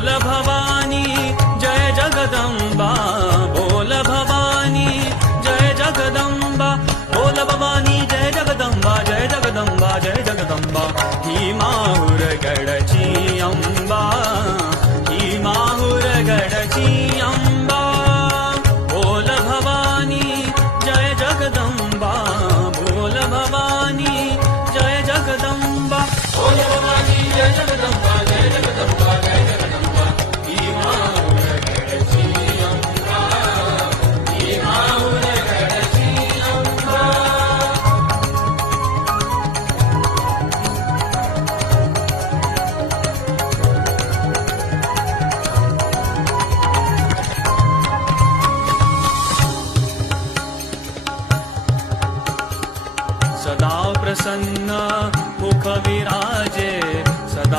बोल भवानी जय जगदम्बा, बोल भवानी जय जगदम्बा, बोल भवानी जय जगदम्बा, जय जगदम्बा जय जगदम्बा, ही माहुर गए